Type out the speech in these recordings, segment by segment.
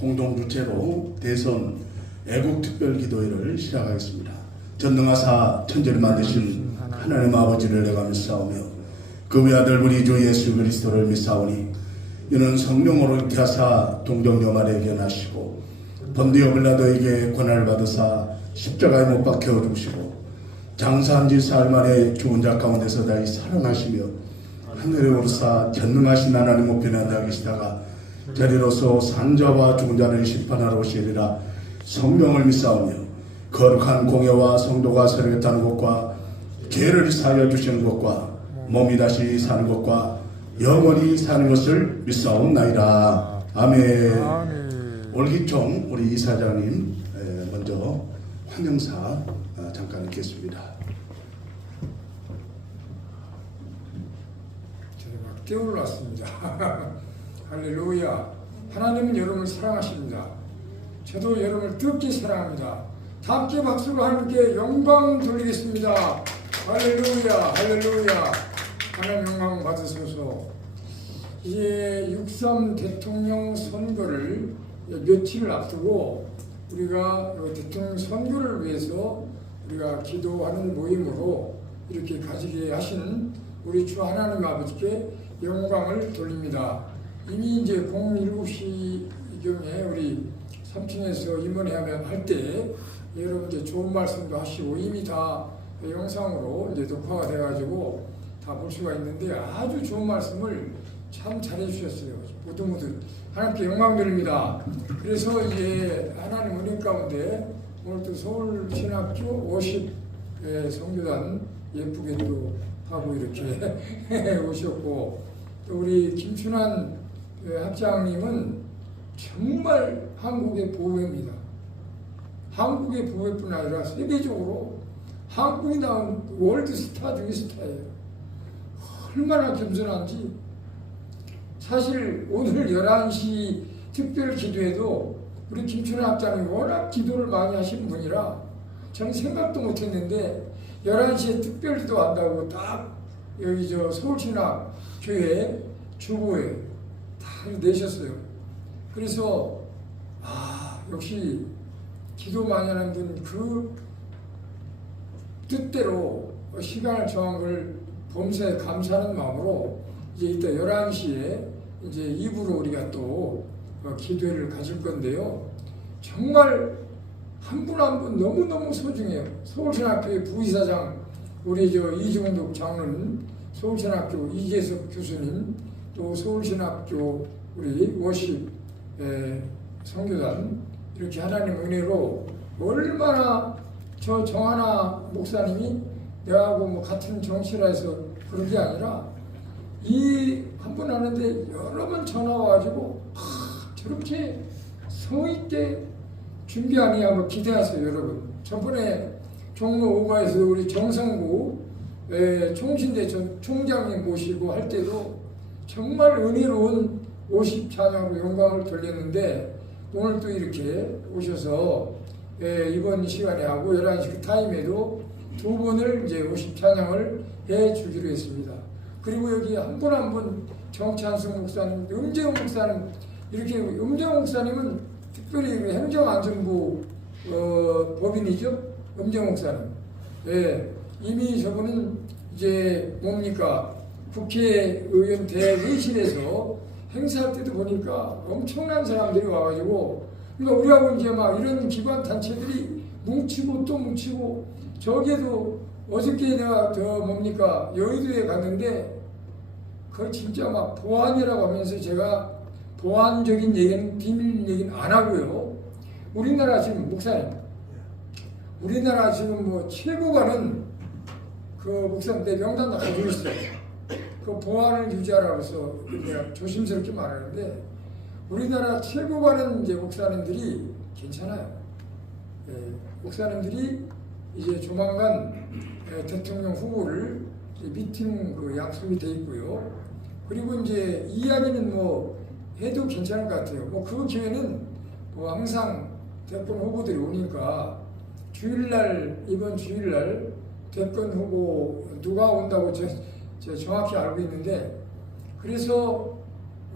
공동주체로 대선 애국특별기도회를 시작하겠습니다. 전능하사 천지를 만드신 하나님 아버지를 내가 믿사오며 그 외아들 우리 주 예수 그리스도를 믿사오니 이는 성령으로 잉태하사 동정녀마리에 견하시고 본디오 빌라도에게 권한을 받으사 십자가에 못 박혀 죽으시고 장사한 지 사흘 만에 죽은 자 가운데서 다시 살아나시며 하늘에 오르사 전능하신 하나님 우편에 앉아 계시다가 저리로서 산자와 죽은 자를 심판하러 오시리라. 성령을 믿사오며 거룩한 공예와 성도가 서로 타는 것과 죄를 사하여 주시는 것과 몸이 다시 사는 것과 영원히 사는 것을 믿사옵나이다. 아멘. 올기총 우리 이사장님 먼저 환영사 잠깐 읽겠습니다. 제가 막 뛰어올랐습니다. 할렐루야. 하나님은 여러분을 사랑하십니다. 저도 여러분을 뜨겁게 사랑합니다. 다 함께 박수로 하나님께 영광 돌리겠습니다. 할렐루야, 할렐루야. 하나님 영광 받으소서. 이제 6.3 대통령 선거를 며칠 앞두고 우리가 대통령 선거를 위해서 우리가 기도하는 모임으로 이렇게 가지게 하신 우리 주 하나님 아버지께 영광을 돌립니다. 이미 이제 07시경에 우리 3층에서 임원회하면 할 때 여러분 이제 좋은 말씀도 하시고 이미 다 영상으로 이제 녹화가 돼가지고 다 볼 수가 있는데 아주 좋은 말씀을 참 잘해주셨어요. 모두 하나님께 영광 드립니다. 그래서 이제 하나님 은혜 가운데 오늘 또 서울신학교 50 성교단 예쁘게 또 하고 이렇게 오셨고 또 우리 김춘환 학장님은 정말 한국의 보배입니다. 한국의 보배뿐 아니라 세계적으로 한국이 나온 월드스타 중의 스타예요. 얼마나 겸손한지. 사실 오늘 11시 특별 기도에도 우리 김춘환 학장님이 워낙 기도를 많이 하시는 분이라 저는 생각도 못했는데 11시에 특별 기도 한다고 딱 여기 서울신학 교회 주보에 다 내셨어요. 그래서 역시 기도 많이 하는 분 그 뜻대로 시간을 정한 걸 범사에 감사하는 마음으로 이제 이따 11시에 이제 입으로 우리가 또 기도회를 가질 건데요. 정말 한 분 한 분 너무너무 소중해요. 서울신학교의 부이사장 우리 이중덕 장로님, 서울신학교 이재석 교수님, 또 서울신학교 우리 워십 성교단 이렇게 하나님 은혜로 얼마나 저 정하나 목사님이 내하고 뭐 같은 정치라 해서 그런 게 아니라 이 한 번 하는데 여러 번 전화 와가지고 저렇게 성의있게 준비하니 한번 기대하세요. 여러분 저번에 종로 5가에서 우리 정성구 총신대 총장님 모시고 할 때도 정말 은혜로운 50찬양으로 영광을 돌렸는데 오늘 또 이렇게 오셔서 이번 시간에 하고 11시 그 타임에도 두 분을 이제 50찬양을 해 주기로 했습니다. 그리고 여기 한 분 한 분 정찬승 목사님, 음재용 목사님 이렇게 음재용 목사님은 특별히 행정안전부 법인이죠. 음재용 목사님. 이미 저분은 이제 뭡니까 국회의원 대회의실에서 행사할 때도 보니까 엄청난 사람들이 와가지고 그러니까 우리하고 이제 막 이런 기관 단체들이 뭉치고 또 뭉치고 저기에도 어저께 내가 뭡니까 여의도에 갔는데 그 진짜 막 보안이라고 하면서 제가 보안적인 얘기는 비밀 얘기는 안 하고요. 우리나라 지금 목사님 우리나라 지금 뭐 최고 가는 그 목사님 내 명단 다 가지고 있어요. 그 보안을 유지하라고 해서 내가 조심스럽게 말하는데 우리나라 최고 가는 이제 목사님들이 괜찮아요. 목사님들이 이제 조만간 대통령 후보를 미팅 그 약속이 돼 있고요. 그리고 이제 이야기는 뭐 해도 괜찮을 것 같아요. 뭐 그 기회는 뭐 항상 대권 후보들이 오니까 주일날 이번 주일날 대권 후보 누가 온다고 제가 정확히 알고 있는데 그래서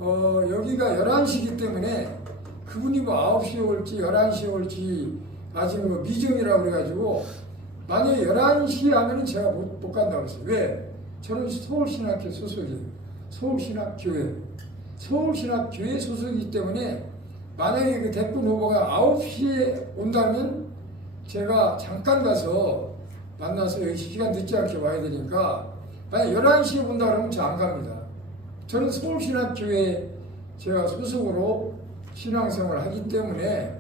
여기가 11시이기 때문에 그분이 뭐 9시에 올지 11시에 올지 아직 뭐 미정이라고 그래가지고 만약에 11시에 하면은 제가 못 간다고 했어요. 왜? 저는 서울신학교 소속이에요. 서울신학교회. 서울신학교회 소속이기 때문에 만약에 그 대권 후보가 9시에 온다면 제가 잠깐 가서 만나서 여기 시간 늦지 않게 와야 되니까 만약 11시에 온다 그러면 저 안 갑니다. 저는 서울신학교회 제가 소속으로 신앙생활을 하기 때문에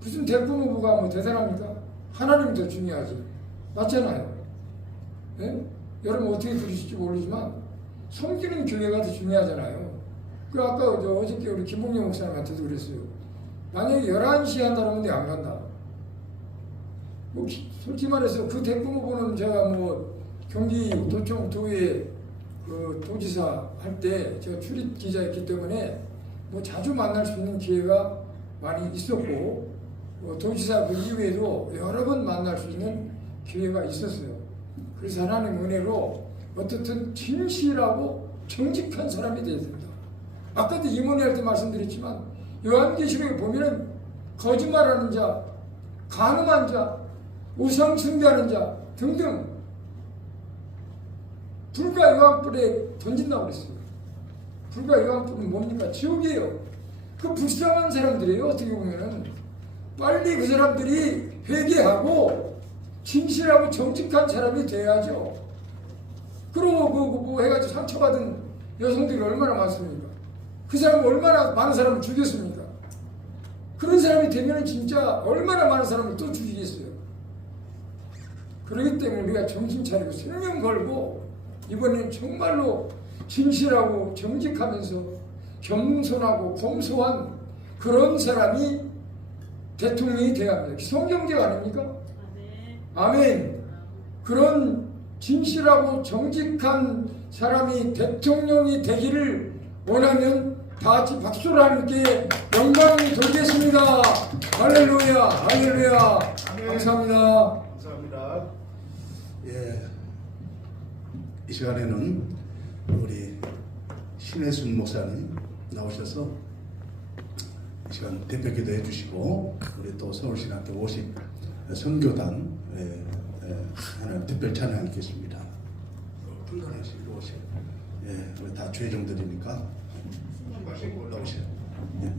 무슨 대권 후보가 뭐 대단합니까? 하나님이 더 중요하지. 맞잖아요. 네? 여러분 어떻게 들으실지 모르지만 섬기는 교회가 더 중요하잖아요. 그 아까 어저께 우리 김봉영 목사님한테도 그랬어요. 만약에 11시에 한다면 내가 안 간다. 뭐 솔직히 말해서 그 대권 후보는 제가 뭐 경기도청 도의 그 도지사 할 때 제가 출입 기자였기 때문에 뭐 자주 만날 수 있는 기회가 많이 있었고 도지사 그 이후에도 여러 번 만날 수 있는 기회가 있었어요. 그래서 하나님 은혜로 어떻든 진실하고 정직한 사람이 되어야 된다. 아까도 이모니할 때 말씀드렸지만 요한계시록에 보면은 거짓말하는 자, 간음한 자, 우상 숭배하는 자 등등 불과 유황불에 던진다고 그랬어요. 불과 유황불은 뭡니까? 지옥이에요. 그 불쌍한 사람들이에요. 어떻게 보면은 빨리 그 사람들이 회개하고 진실하고 정직한 사람이 돼야죠. 그러고 뭐 해가지고 상처받은 여성들이 얼마나 많습니까? 그 사람 얼마나 많은 사람을 죽였습니까? 그런 사람이 되면 진짜 얼마나 많은 사람을 또 죽이겠어요. 그렇기 때문에 우리가 정신 차리고 생명 걸고 이번에는 정말로 진실하고 정직하면서 겸손하고 검소한 그런 사람이 대통령이 되어야 합니다. 성경적 아닙니까? 아멘. 그런 진실하고 정직한 사람이 대통령이 되기를 원하면 다 같이 박수로 하나님께 영광이 돌겠습니다. 할렐루야, 할렐루야. 감사합니다. 감사합니다. 예, 이 시간에는 우리 신혜순 목사님 나오셔서 이 시간 대표 기도해 주시고 우리 또 서울신학교 50 선교단 하나님 특별 찬양하겠습니다. 분단하시고 오세요. 예, 우리 다 죄종들이니까 마시고 올라오세요. 예.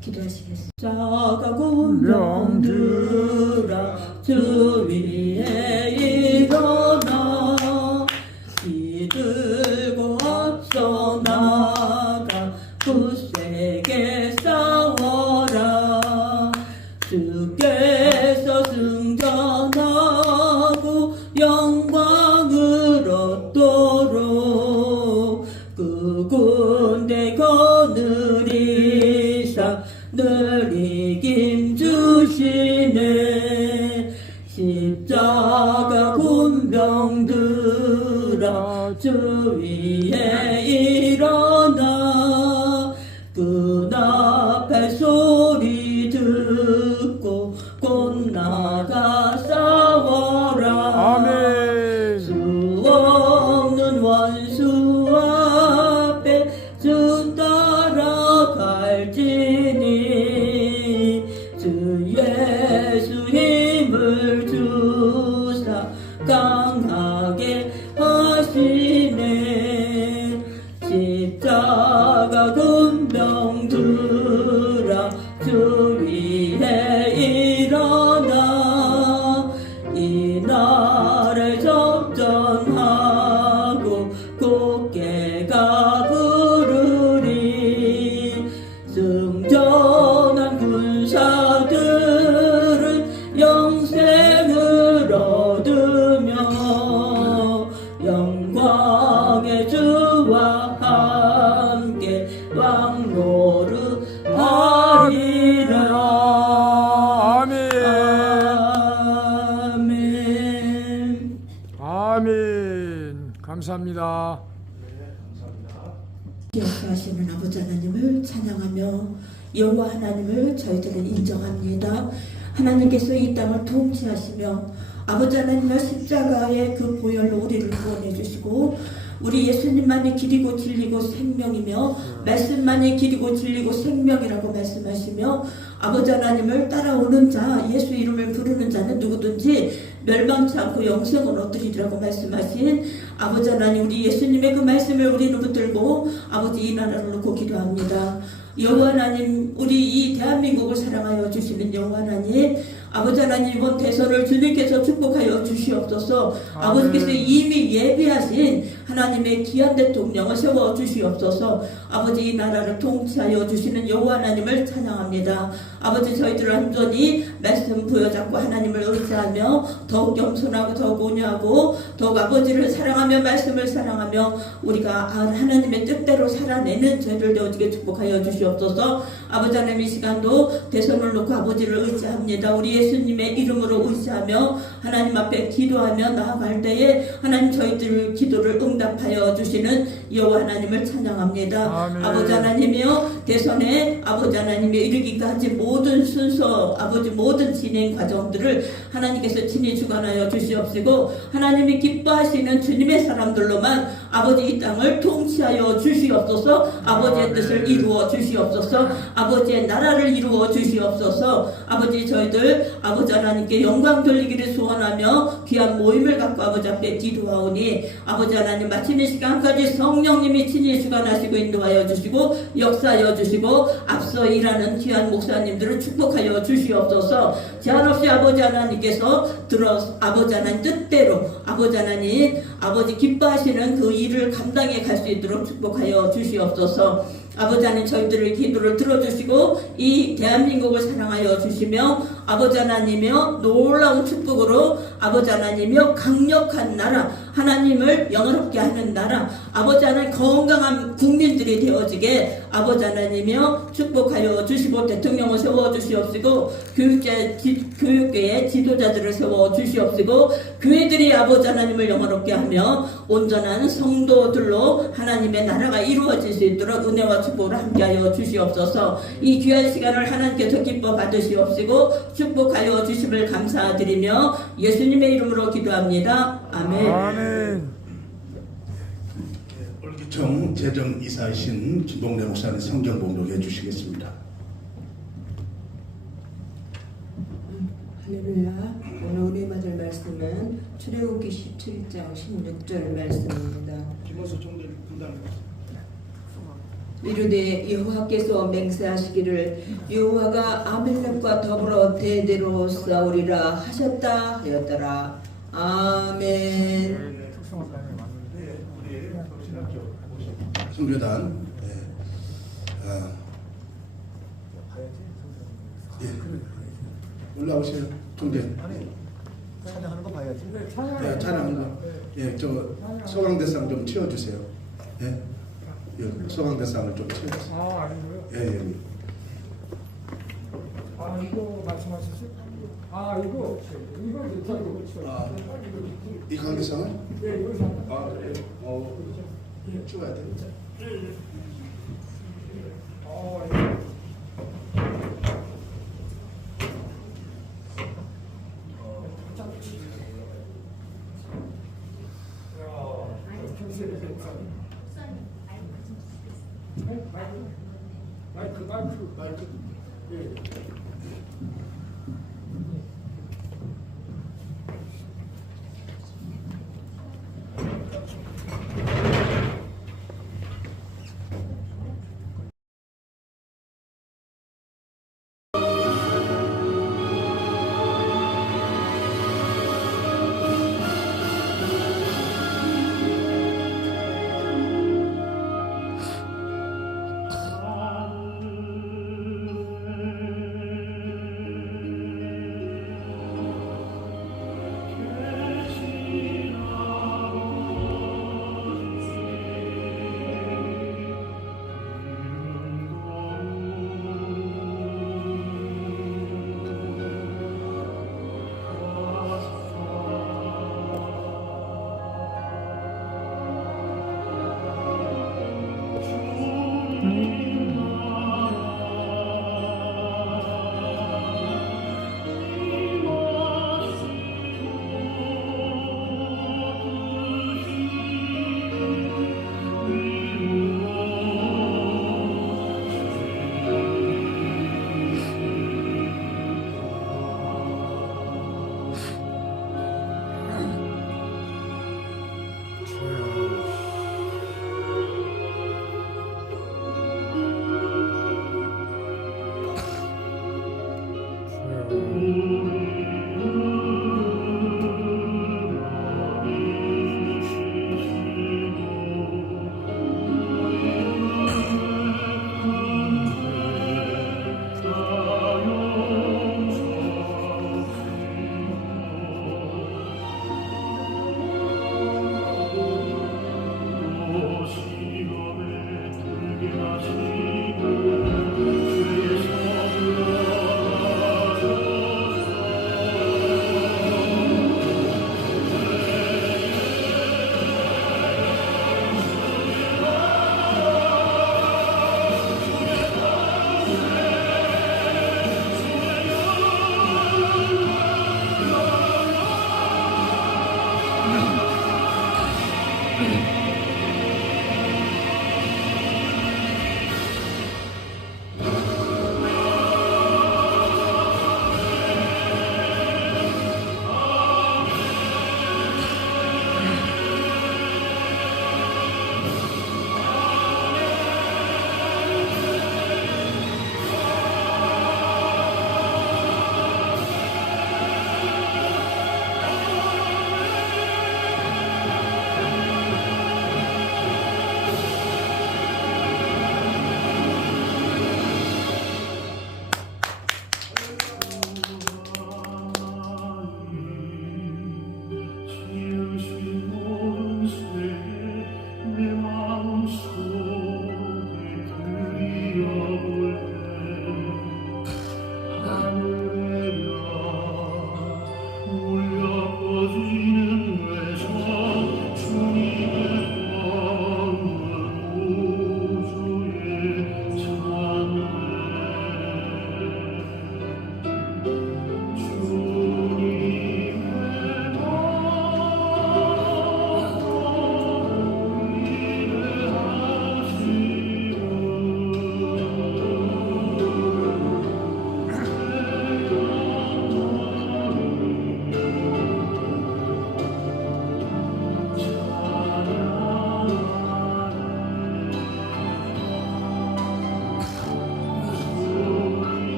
기도하시겠습니다. 작아군 병들아 주 위에 일어나 기들고 앞서 나가 굳세게 싸워라. 주께서 승전하고 영광을 얻도록 그 군대 거느리사 늘 이긴 주시네. 십자가 군병들아 주 위에 일어나 그 나팔 소리 듣고 곧 나가 싸워라. 아멘. 수 없는 원수 앞에 주 따라갈지니 주 예수 힘을 주사 강하게 하시네. 십자가 군병들아 주 위에 일어나 이 나를 접전하고 곧게가 부르리. 승전한 군사들은 영생을 얻으며 영광의 주와 함께 왕노르하리라. 아멘. 아멘. 아멘. 감사합니다. 역사하시는 아버지 하나님을 찬양하며 여호와 하나님을 저희들은 인정합니다. 하나님께서 이 땅을 통치하시며 아버지 하나님의 십자가의 그 보혈로 우리를 구원해 주시고 우리 예수님만이 길이고 진리고 생명이며 말씀만이 길이고 진리고 생명이라고 말씀하시며 아버지 하나님을 따라오는 자, 예수 이름을 부르는 자는 누구든지 멸망치 않고 영생을 얻으리라고 말씀하신 아버지 하나님, 우리 예수님의 그 말씀을 우리는 붙들고 아버지 이 나라를 놓고 기도합니다. 여호와 하나님, 우리 이 대한민국을 사랑하여 주시는 여호와 하나님, 아버지 하나님, 이번 대선을 주님께서 축복하여 주시옵소서. 아버지께서 이미 예비하신 하나님의 귀한 대통령을 세워 주시옵소서. 아버지, 이 나라를 통치하여 주시는 여호와 하나님을 찬양합니다. 아버지, 저희들을 온전히 말씀 부여잡고 하나님을 의지하며 더욱 겸손하고 더욱 온유하고 더욱 아버지를 사랑하며 말씀을 사랑하며 우리가 하나님의 뜻대로 살아내는 저희를 되어지게 축복하여 주시옵소서. 아버지 하나님, 이 시간도 대선을 놓고 아버지를 의지합니다. 우리 예수님의 이름으로 의지하며 하나님 앞에 기도하며 나아갈 때에 하나님 저희들 기도를 응답하여 주시는 여호와 하나님을 찬양합니다. 아멘. 아버지 하나님이여, 대선에 아버지 하나님의 이르기까지 모든 순서, 아버지 모든 진행 과정들을 하나님께서 친히 주관하여 주시옵시고 하나님이 기뻐하시는 주님의 사람들로만 아버지 이 땅을 통치하여 주시옵소서. 아버지의 뜻을 이루어 주시옵소서. 아버지의 나라를 이루어 주시옵소서. 아버지, 저희들 아버지 하나님께 영광 돌리기를 소원하며 귀한 모임을 갖고 아버지 앞에 기도하오니 아버지 하나님, 마치는 시간까지 성령님이 친히 주관하시고 인도하여 주시고 역사하여 주시고 앞서 일하는 귀한 목사님들을 축복하여 주시옵소서. 제한 없이 아버지 하나님께서 들어 아버지 하나님 뜻대로 아버지 하나님, 아버지 기뻐하시는 그 일을 감당해 갈 수 있도록 축복하여 주시옵소서. 아버지 하나님, 저희들의 기도를 들어주시고 이 대한민국을 사랑하여 주시며 아버지 하나님이여, 놀라운 축복으로 아버지 하나님이여, 강력한 나라, 하나님을 영화롭게 하는 나라, 아버지 하나님 건강한 국민들이 되어지게 아버지 하나님이여 축복하여 주시고 대통령을 세워 주시옵시고 교육계의 지도자들을 세워 주시옵시고 교회들이 아버지 하나님을 영화롭게 하며 온전한 성도들로 하나님의 나라가 이루어질 수 있도록 은혜와 축복을 함께하여 주시옵소서. 이 귀한 시간을 하나님께서 기뻐 받으시옵시고 축복하여 주심을 감사드리며 예수님의 이름으로 기도합니다. 아멘. 아멘. 올기청 재정이사이신 김동래 목사님 성경 봉독해 주시겠습니다. 할렐루야. 오늘 우리 맞을 말씀은 출애굽기 17장 16절 말씀입니다. 김원수 총대 분당. 이르되 여호와께서 맹세하시기를 여호와가 아멜렉과 더불어 대대로 싸우리라 하셨다 하였더라. 아멘. 선교단 올라오세요. 총대. 찬양하는 거 봐야지. 네, 찬양하는 거. 예, 저 소강대상 좀 치워주세요. 예, 소강대상을 좀 치워주세요. 아, 아니고요. 예, 예. 아, 이거 말씀하셨어요? 아, 이거 괜찮고. 아, 이 강대상을? 네, 이거 상. 아, 그래요? 치워야 돼. 마이크. 예.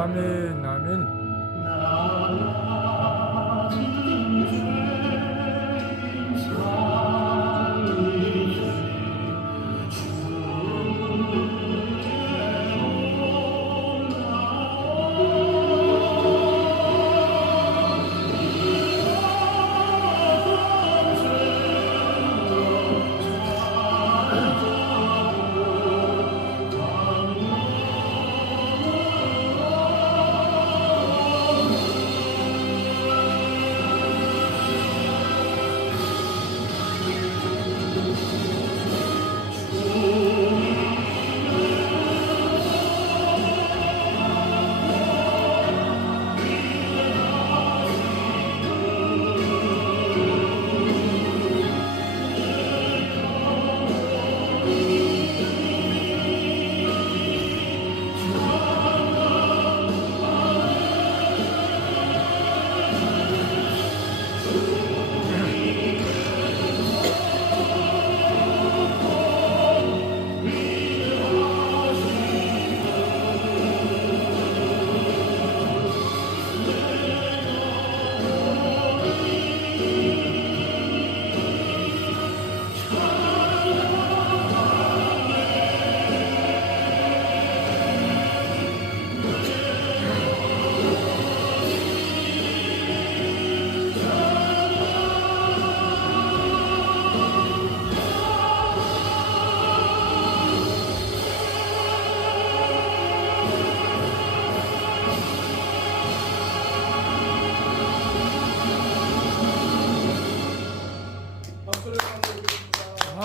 아멘, 아멘.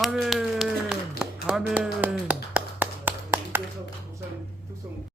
아멘, 아멘. 이재석 목사님 특성.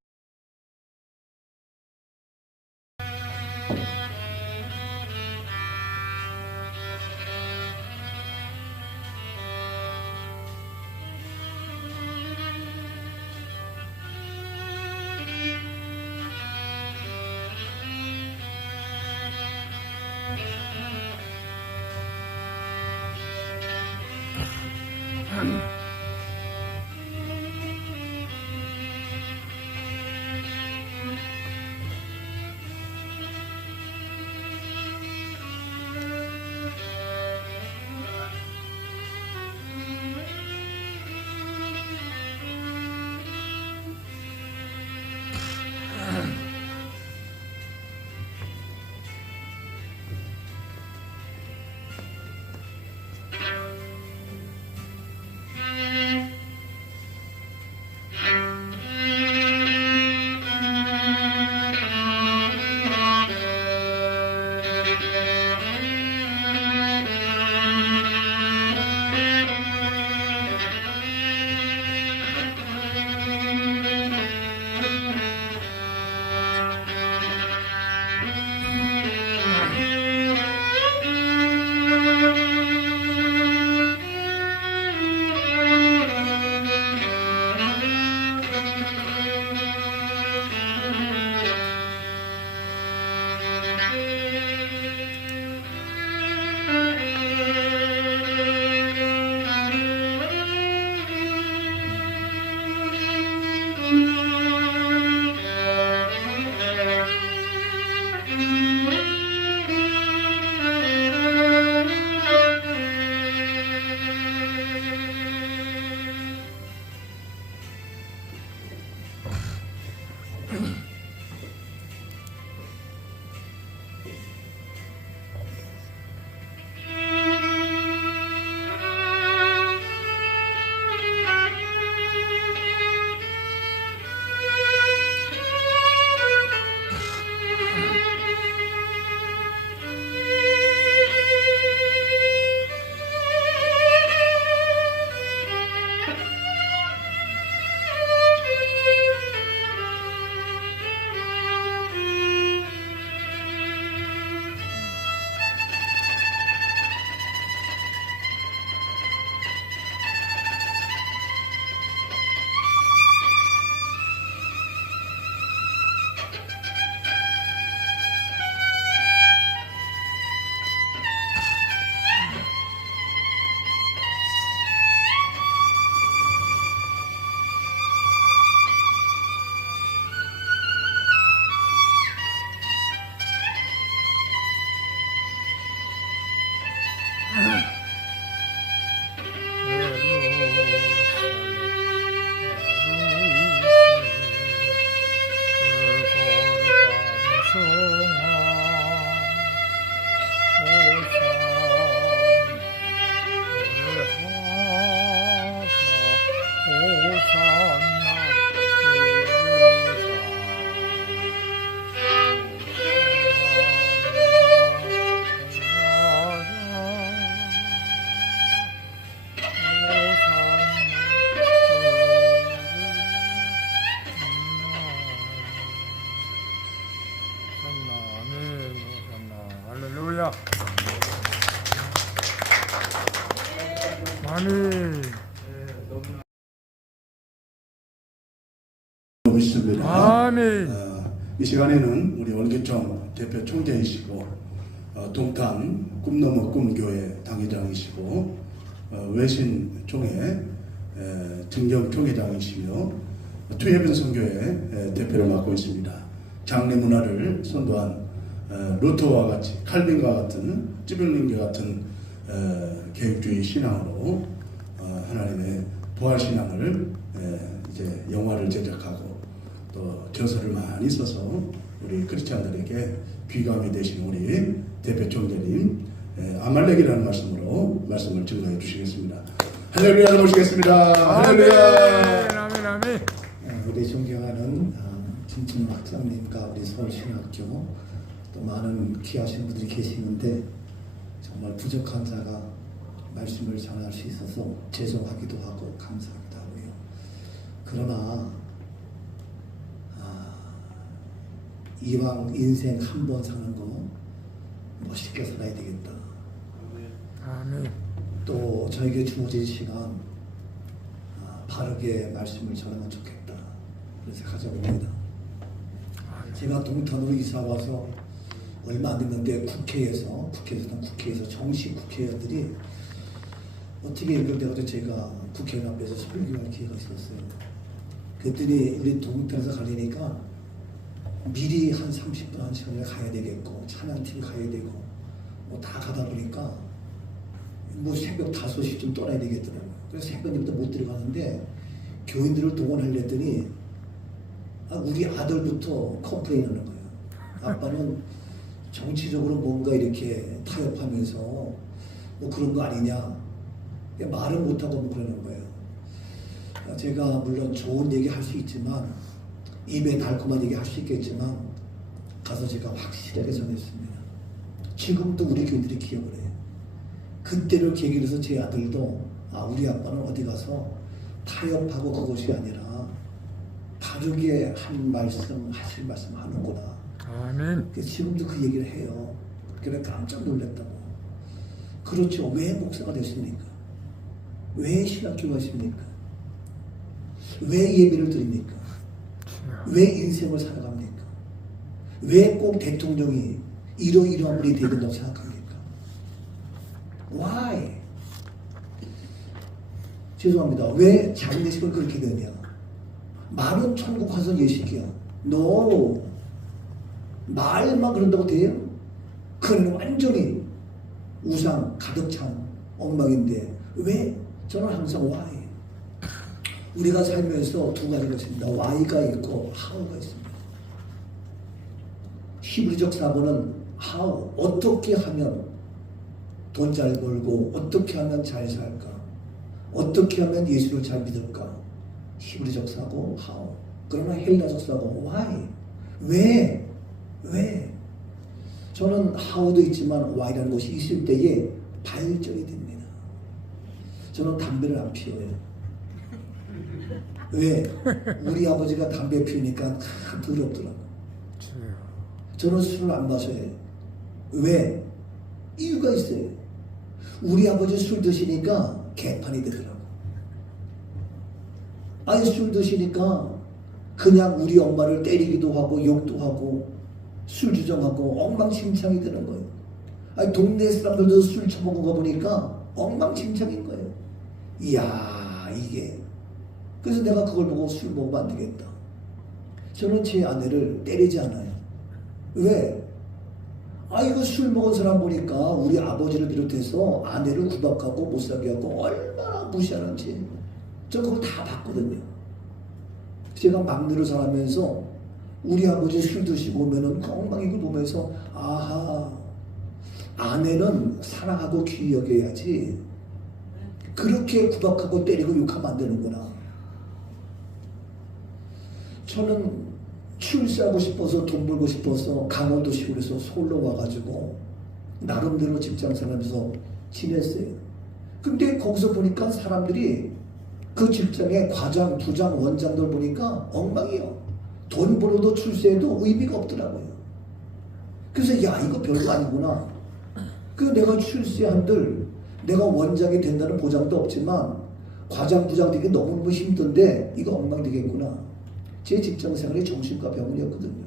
있습니다. 아멘. 이 시간에는 우리 원기총 대표 총재이시고 동탄 꿈너머 꿈교회 당회장이시고 외신총회 정경 총회장이시며 투예빈 선교회 대표를 맡고 있습니다. 장례 문화를 선도한 루터와 같이 칼빈과 같은 찌블링과 같은 개혁주의 신앙으로 하나님의 부활 신앙을 이제 영화를 제작하고 또 저서를 많이 써서 우리 크리스찬들에게 귀감이 되신 우리 대표 총재님 아말렉이라는 말씀으로 말씀을 증거해 주시겠습니다. 할렐루야 모시겠습니다. 할렐루야. 아멘, 아멘. 우리 존경하는 진진 학장님과 우리 서울신학교 또 많은 귀하신 분들이 계시는데 정말 부족한 자가 말씀을 전할 수 있어서 죄송하기도 하고 감사하기도 하고요. 그러나 이왕 인생 한 번 사는 거 멋있게 살아야 되겠다. 아멘. 또 저에게 주어진 시간 바르게 말씀을 전하면 좋겠다. 그래서 가져옵니다. 제가 동탄으로 이사 와서 얼마 안 됐는데 국회에서 정식 국회의원들이 어떻게 연결되어서 제가 국회의원 앞에서 설교할 기회가 있었어요. 그랬더니 우리 동탄에서 가려니까 미리 한 30분, 1시간을 가야 되겠고 찬양팀 가야 되고 뭐 다 가다 보니까 뭐 새벽 5시쯤 떠나야 되겠더라고요. 그래서 새벽부터 못 들어가는데 교인들을 동원하려더니 우리 아들부터 컴플레인하는 거예요. 아빠는 정치적으로 뭔가 이렇게 타협하면서 뭐 그런 거 아니냐. 말을 못하고 뭐 그러는 거예요. 제가 물론 좋은 얘기 할 수 있지만 입에 달콤한 얘기 할 수 있겠지만 가서 제가 확실하게 전했습니다. 지금도 우리 교인들이 기억을 해요. 그때를 계기로 해서 제 아들도 우리 아빠는 어디 가서 타협하고 그것이 아니라 바르게 한 말씀 하실 말씀 하는구나. 아멘. 그래서 지금도 그 얘기를 해요. 그래 깜짝 놀랐다고. 그렇죠. 왜 목사가 됐습니까? 왜 신학교가 있습니까? 왜 예배를 드립니까? 왜 인생을 살아갑니까? 왜 꼭 대통령이 이러이러한 분이 되야 된다고 생각합니까? Why? 죄송합니다. 왜 장례식을 그렇게 되냐? 말은 천국 가서 예식이야. No. 말만 그런다고 돼요? 그건 완전히 우상 가득 찬 엉망인데 왜? 저는 항상 why. 우리가 살면서 두 가지가 있습니다. why가 있고 how가 있습니다. 히브리적 사고는 how, 어떻게 하면 돈 잘 벌고 어떻게 하면 잘 살까? 어떻게 하면 예수를 잘 믿을까? 히브리적 사고 how. 그러나 헬라적 사고 why. 왜? 저는 how도 있지만 why라는 것이 있을 때에 발전이 됩니다. 저는 담배를 안 피워요. 왜? 우리 아버지가 담배 피우니까 더럽더라고. 저는 술을 안 마셔요. 왜? 이유가 있어요. 우리 아버지 술 드시니까 개판이 되더라고. 아니 술 드시니까 그냥 우리 엄마를 때리기도 하고 욕도 하고 술 주정하고 엉망진창이 되는 거예요. 아니 동네 사람들도 술 처먹은 거 보니까 엉망진창인 거예요. 이야 이게. 그래서 내가 그걸 보고 술 먹으면 안 되겠다. 저는 제 아내를 때리지 않아요. 왜? 이거 술 먹은 사람 보니까 우리 아버지를 비롯해서 아내를 구박하고 못 살게 하고 얼마나 무시하는지 저 그거 다 봤거든요. 제가 막내로 살면서 우리 아버지 술 드시고 오면은 그 엉망이고 보면서 아하 아내는 사랑하고 귀히 여겨야지 그렇게 구박하고 때리고 욕하면 안 되는구나. 저는 출세하고 싶어서 돈 벌고 싶어서 강원도 시골에서 서울로 와가지고 나름대로 직장 살면서 지냈어요. 근데 거기서 보니까 사람들이 그 직장의 과장, 부장, 원장들 보니까 엉망이에요. 돈 벌어도 출세해도 의미가 없더라고요. 그래서 야 이거 별거 아니구나. 그 내가 출세한들 내가 원장이 된다는 보장도 없지만 과장, 부장 되기 너무너무 힘든데 이거 엉망 되겠구나. 제 직장 생활이 정신과 병원이었거든요.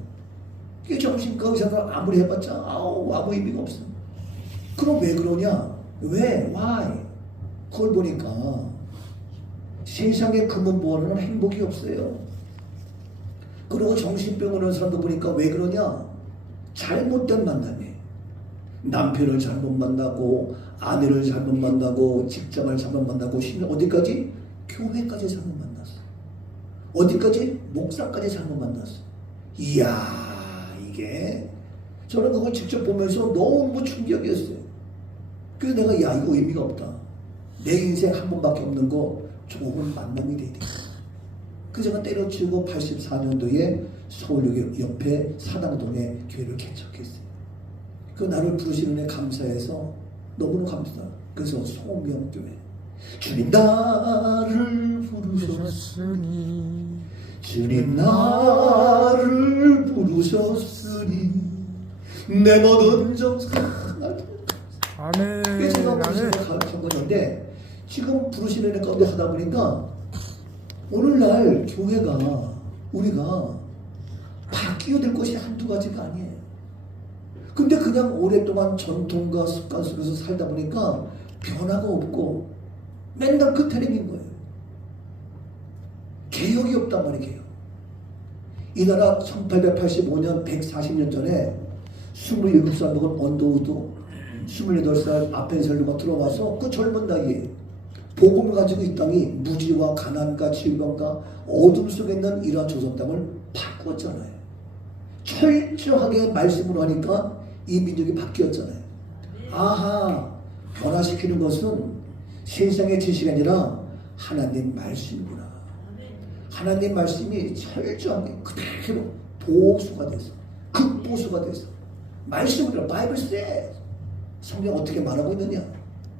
이게 정신과 의사가 아무리 해봤자 아무 의미가 없어. 그럼 왜 그러냐? 왜? Why? 그걸 보니까 세상에 금은 보화로는 행복이 없어요. 그리고 정신병 오는 사람도 보니까 왜 그러냐? 잘못된 만남이에요. 남편을 잘못 만나고 아내를 잘못 만나고 직장을 잘못 만나고 어디까지? 교회까지 잘못 만났어. 어디까지? 목사까지 잘못 만났어. 이야, 이게 저는 그걸 직접 보면서 너무 충격이었어요. 그래서 내가 야, 이거 의미가 없다. 내 인생 한 번밖에 없는 거 좋은 만남이 돼야 돼. 그래서 제가 때려치우고 84년도에 서울역 옆에 사당동에 교회를 개척했어요. 그 나를 부르시는 애 감사해서 너무너무 감사하다. 그래서 소명교회. 주님 나를 부르셨으니 주님 나를 부르셨으니 내 모든 정상 아멘. 제가 부르시는 가르친 건데 지금 부르시는 애 가운데 하다 보니까 오늘날 교회가 우리가 바뀌어야 될 것이 한두 가지가 아니에요. 근데 그냥 오랫동안 전통과 습관 속에서 살다 보니까 변화가 없고 맨날 그 타령인 거예요. 개혁이 없단 말이에요. 이 나라 1885년 140년 전에 27살 먹은 언더우드 28살 아펜셀루가 들어와서 그 젊은 나이에 복음을 가지고 이 땅이 무지와 가난과 질병과 어둠 속에 있는 이러한 조선 땅을 바꾸었잖아요. 철저하게 말씀으로 하니까 이 민족이 바뀌었잖아요. 아하, 변화시키는 것은 세상의 지식이 아니라 하나님 말씀이구나. 하나님 말씀이 철저하게 그대로 보수가 돼서 극보수가 돼서 말씀으로 바이블 세 성경 어떻게 말하고 있느냐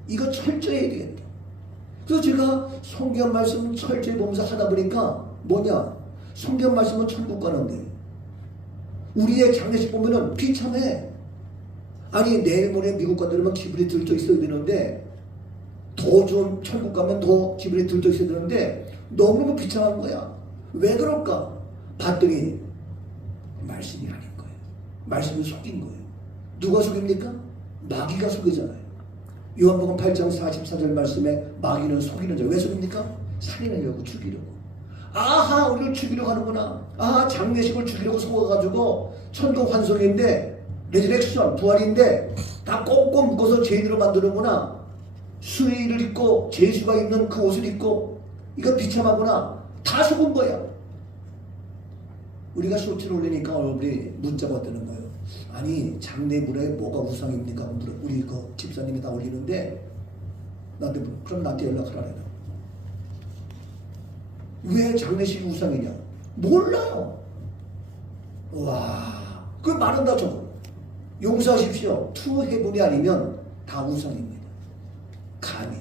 이거 철저히 해야 되겠다. 그래서 제가 성경 말씀 철저히 보면서 하다 보니까 뭐냐, 성경 말씀은 천국 가는데 우리의 장례식 보면은 비참해. 아니 내일 모레 미국 가려면 기분이 들떠 있어야 되는데 더 좋은 천국 가면 더 기분이 들떠 있어야 되는데 너무너무 비참한 거야. 왜 그럴까? 봤더니 말씀이 아닌 거예요. 말씀이 속인 거예요. 누가 속입니까? 마귀가 속이잖아요. 요한복음 8장 44절 말씀에 마귀는 속이는 자. 왜 속입니까? 살인하려고 죽이려고. 아하, 우리를 죽이려고 하는구나. 아하, 장례식을 죽이려고 속아가지고 천국 환송인데 레저렉션 부활인데 다 꽁꽁 묶어서 죄인으로 만드는구나. 수의를 입고 제수가 입는 그 옷을 입고 이거 비참하구나. 다 속은 거야. 우리가 쇼츠를 올리니까 여러분이 문자가 왔다는 거예요. 아니 장례물에 뭐가 우상입니까? 우리 그 집사님이 다 올리는데 나한테 그럼 나한테 연락하라. 왜 장례식이 우상이냐? 몰라요. 와, 그 말은 다 적어. 용서하십시오. 투 해븐이 아니면 다 우상입니다. 감히.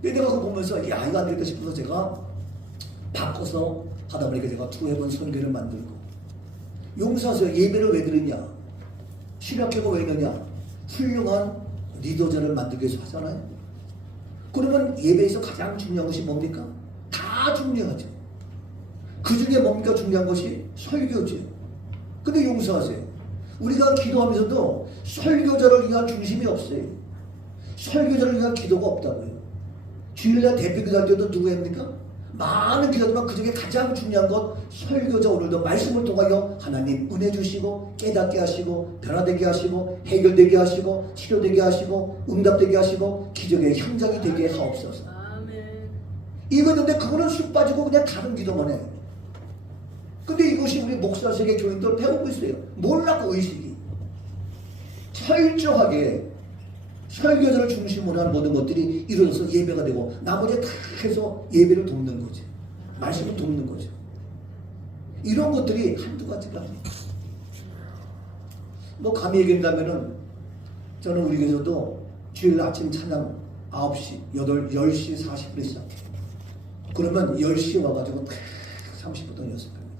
근데 내가 그거 보면서 야 이거 안 되겠다 싶어서 제가 바꿔서 하다 보니까 제가 투 해븐 선교를 만들고. 용서하세요. 예배를 왜 드리냐? 신학교가 왜 있느냐? 훌륭한 리더자를 만들기 위해서 하잖아요. 그러면 예배에서 가장 중요한 것이 뭡니까? 다 중요하죠. 그 중에 뭡니까 중요한 것이? 설교죠. 근데 용서하세요. 우리가 기도하면서도 설교자를 위한 중심이 없어요. 설교자를 위한 기도가 없다고요. 주일날 대표 기도할 때도 누구 합니까? 많은 기도지만 그 중에 가장 중요한 건 설교자 오늘도 말씀을 통하여 하나님 은혜 주시고 깨닫게 하시고 변화되게 하시고 해결되게 하시고 치료되게 하시고 응답되게 하시고 기적의 현장이 되게 하옵소서. 이거는데 그거는 쑥 빠지고 그냥 다른 기도만 해. 근데 이것이 우리 목사세계 교인들 배우고 있어요. 몰랐고 의식이. 철저하게 설교자를 중심으로 하는 모든 것들이 이루어져서 예배가 되고 나머지 다 해서 예배를 돕는 거지. 말씀을 돕는 거죠. 이런 것들이 한두 가지가 아니에요. 뭐 감히 얘기한다면은 저는 우리 교회에서도 주일 아침 찬양 9시, 10시 40분에 시작해요. 그러면 10시에 와가지고 30분 동안 연습합니다.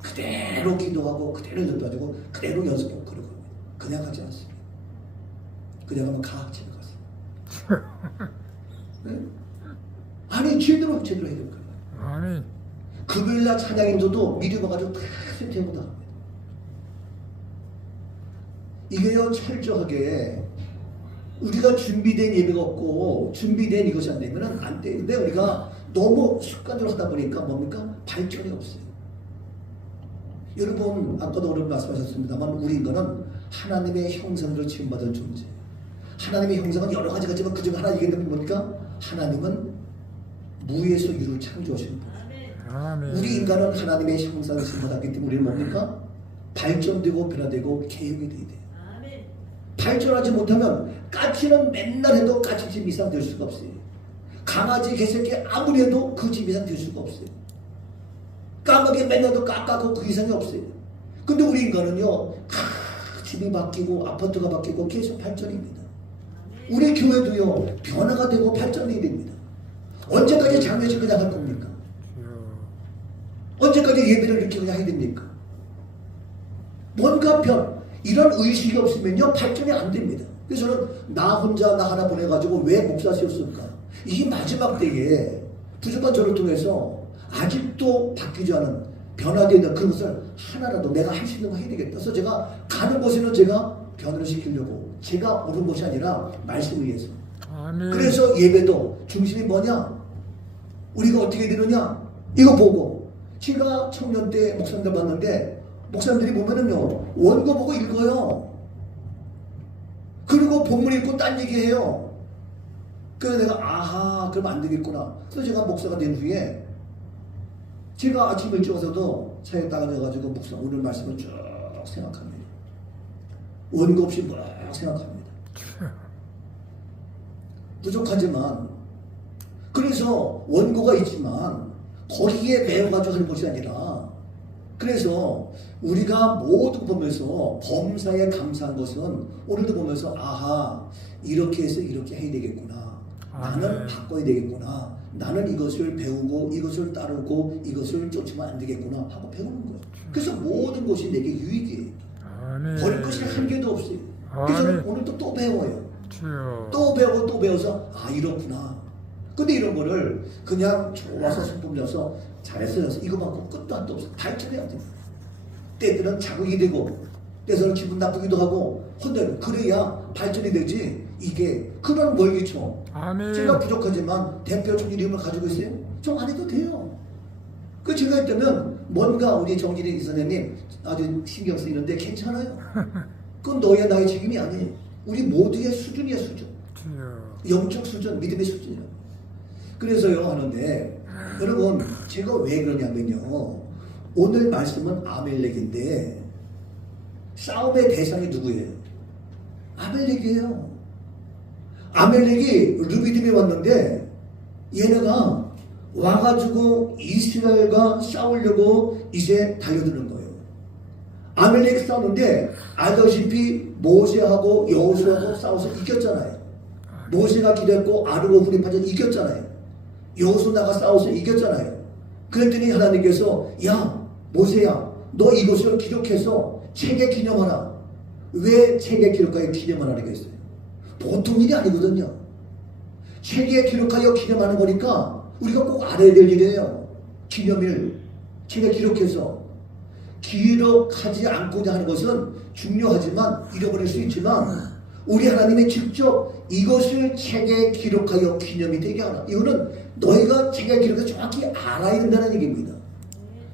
그대로 기도하고 그대로 연습하고 그대로 연습하고 그러고 그냥 하지 않습니다. 그냥 하면 집에 가서. 네? 아니 제대로 해야 될 거예요. 아니 그 금요일날 찬양인도도 미리 와가지고 다 세팅하고 나갑니다. 이게요 철저하게 우리가 준비된 예배가 없고 준비된 이것이 안 되면 안 되는데 우리가 너무 습관적으로 하다 보니까 뭡니까? 발전이 없어요. 여러분 아까도 오늘 말씀하셨습니다만 우리 인간은 하나님의 형상으로 지음받은 존재. 하나님의 형상은 여러 가지가 있지만 그 중에 하나 얘기하면 뭡니까? 하나님은 무에서 유를 창조하신 분. 아멘. 우리 인간은 하나님의 형상을 지음받았기 때문에 우리는 뭡니까? 발전되고 변화되고 개혁이 돼야 돼요. 발전하지 못하면 까치는 맨날 해도 까치집 이상 될 수가 없어요. 강아지 개새끼 아무리 해도 그 집 이상 될 수가 없어요. 까마귀 맨날 해도 까까고 그 이상이 없어요. 근데 우리 인간은요 집이 바뀌고 아파트가 바뀌고 계속 발전입니다. 우리 교회도요 변화가 되고 발전이 됩니다. 언제까지 장례식 그냥 할 겁니까? 언제까지 예배를 이렇게 그냥 해야 됩니까? 뭔가 이런 의식이 없으면요 발전이 안 됩니다. 그래서 저는 나 혼자 나 하나 보내가지고 왜 목사 세웠을까? 이 마지막 때에 부족한 저를 통해서 아직도 바뀌지 않은 변화되는 그것을 하나라도 내가 할 수 있는 거 해야 되겠다. 그래서 제가 가는 곳에는 제가 변화를 시키려고 제가 오는 것이 아니라 말씀을 위해서. 아멘. 그래서 예배도 중심이 뭐냐? 우리가 어떻게 되느냐? 이거 보고 제가 청년 때 목사님들 봤는데 목사님들이 보면은요 원고 보고 읽어요. 그리고 본문 읽고 딴 얘기해요. 그래서 내가 아하 그러면 안 되겠구나. 그래서 제가 목사가 된 후에 제가 아침 일찍 와서도 차에 따라가가지고 목사 오늘 말씀을 쭉 생각합니다. 원고 없이 막 생각합니다. 부족하지만 그래서 원고가 있지만 거기에 매여가지고 하는 것이 아니라 그래서 우리가 모두 보면서 범사에 감사한 것은 오늘도 보면서 아하 이렇게 해서 이렇게 해야 되겠구나. 나는 바꿔야 되겠구나. 나는 이것을 배우고 이것을 따르고 이것을 쫓으면 안 되겠구나 하고 배우는 거예요. 그래서 모든 것이 내게 유익이에요. 아멘. 버릴 것이 한 개도 없어요. 그래서 아멘. 오늘도 또 배워요. 주여. 또 배우고 또 배워서 아 이렇구나. 근데 이런 거를 그냥 좋아서 손품 져서 잘했어요. 이거 받고 끝도 한도 없어. 발전해야 돼. 때들은 자극이 되고 때서는 기분 나쁘기도 하고 근데 그래야 발전이 되지. 이게 그런 멀기죠. 아멘. 제가 부족하지만 대표 총리 이름을 가지고 있어요. 좀 안 해도 돼요. 그 제가 했다면 뭔가 우리 정진희 이사님 아주 신경 쓰이는데 괜찮아요. 그건 너의 나의 책임이 아니에요. 우리 모두의 수준이야 수준. 주여. 영적 수준, 믿음의 수준이야. 그래서요 하는데 여러분 제가 왜 그러냐면요 오늘 말씀은 아멜렉인데 싸움의 대상이 누구예요? 아멜렉이에요. 아멜렉이 르비딤에 왔는데 얘네가 와가지고 이스라엘과 싸우려고 이제 달려드는 거예요. 아멜렉 싸우는데 알다시피 모세하고 여호수아하고 싸워서 이겼잖아요. 모세가 기도했고 아르고 훈이 빠져 이겼잖아요. 여호수아가 싸워서 이겼잖아요. 그랬더니 하나님께서 야 모세야 너 이것을 기록해서 책에 기념하라. 왜 책에 기록하여 기념하라고 했어요? 보통 일이 아니거든요. 책에 기록하여 기념하는 거니까 우리가 꼭 알아야 될 일이에요. 기념일 책에 기록해서 기록하지 않고자 하는 것은 중요하지만 잃어버릴 수 있지만 우리 하나님이 직접 이것을 책에 기록하여 기념이 되게 하라. 이거는 너희가 책에 기록해서 정확히 알아야 된다는 얘기입니다.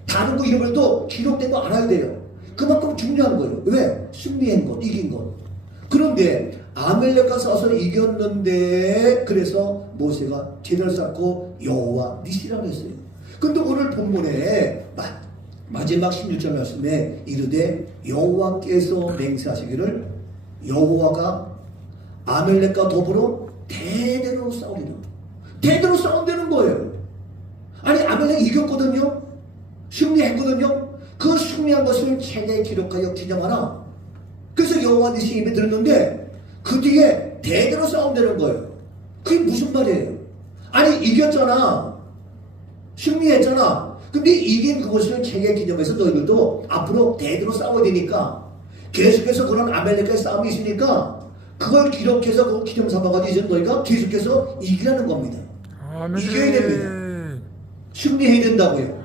다른 거 잃어버려도 기록된 거 알아야 돼요. 그만큼 중요한 거예요. 왜? 승리한 것, 이긴 것. 그런데 아멜렉과 싸워서 이겼는데 그래서 모세가 제단을 쌓고 여호와 니시라고 했어요. 근데 오늘 본문에 마지막 16절 말씀에 이르되 여호와께서 맹세하시기를 여호와가 아멜렉과 더불어 대대로 싸우리라. 대대로 싸운다는 거예요. 아니 아멜렉이 이겼거든요. 승리했거든요. 그 승리한 것을 책에 기록하여 기념하라. 그래서 여호와 니시 입에 들었는데 그 뒤에 대대로 싸운다는 거예요. 그게 무슨 말이에요? 아니 이겼잖아. 승리했잖아. 근데 이긴 그것을 책에 기념해서 너희들도 앞으로 대대로 싸워야 되니까 계속해서 그런 아멜렉과의 싸움이 있으니까 그걸 기록해서 그걸 기념 삼아가지고 이제 너희가 계속해서 이기라는 겁니다. 아멘. 이겨야 됩니다. 승리해야 된다고요.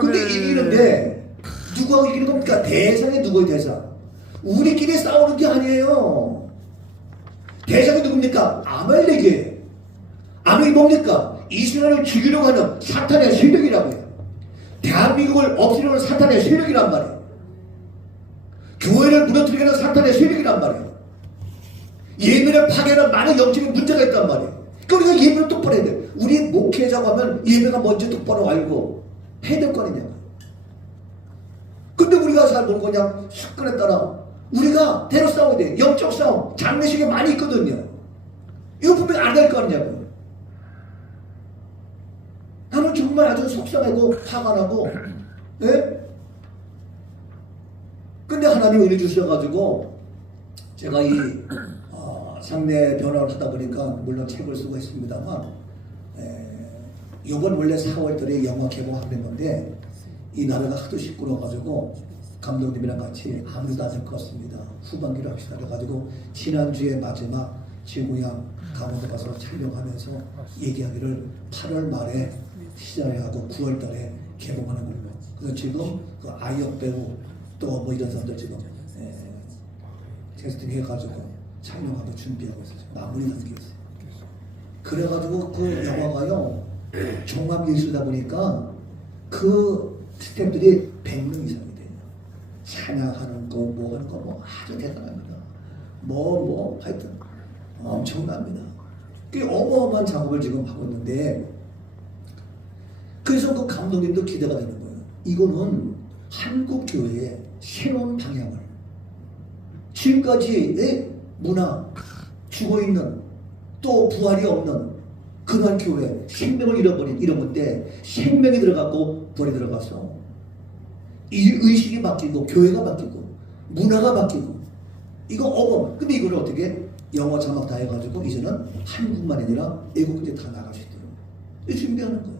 근데 이기는데 누구하고 이기는 겁니까? 대상이 누구의 대상? 우리끼리 싸우는 게 아니에요. 대상이 누굽니까? 아말렉이에요. 아말렉이 뭡니까? 이스라엘을 죽이려고 하는 사탄의 세력이라고요. 대한민국을 없애려는 사탄의 세력이란 말이에요. 교회를 무너뜨리게 하는 사탄의 세력이란 말이에요. 예배를 파괴하는 많은 영적인 문제가 있단 말이에요. 그러니까 우리가 예배를 똑바로 해야 돼. 우리 목회자고 하면 예배가 뭔지 똑바로 알고 해야 될 거 아니냐. 근데 우리가 잘 모르고 그냥 습관에 따라 우리가 대로 싸워야 돼. 영적 싸움, 장례식에 많이 있거든요. 이거 분명히 안 될 거 아니냐고. 나는 정말 아주 속상하고 화가 나고, 예? 근데 하나님 은혜 주셔가지고 제가 이 상대 변화를 하다 보니까 물론 책을 쓰고 있습니다만, 이번 원래 4월달에 영화 개봉하겠는데 이 나라가 하도 시끄러워가지고 감독님이랑 같이 아무도 안 될 것 같습니다. 후반기로 합시다. 그래가지고 지난주에 마지막 지구양 강원도 가서 촬영하면서 얘기하기를 8월 말에 시작하고 9월 달에 개봉하는 걸로. 그래서 지금 그 아이역 배우 또 뭐 이런 사람들 지금 캐스팅 해가지고 촬영하고 준비하고 있어요. 마무리 단계였어요. 그래가지고 그 영화가요 종합예술이다 보니까 그 스태프들이 100명 이상이 돼요. 찬양하는 거, 뭐 하는 거, 뭐 아주 대단합니다. 하여튼 엄청납니다. 꽤 어마어마한 작업을 지금 하고 있는데, 그래서 그 감독님도 기대가 되는 거예요. 이거는 한국 교회의 새로운 방향을, 지금까지의 문화, 죽어있는 또 부활이 없는 그러한 교회, 생명을 잃어버린 건데 생명이 들어갔고 부활이 들어가서 이 의식이 바뀌고 교회가 바뀌고 문화가 바뀌고 이거 근데 이걸 어떻게 영어 자막 다 해가지고 이제는 한국만 아니라 외국까지 다 나갈 수 있도록 준비하는 거예요.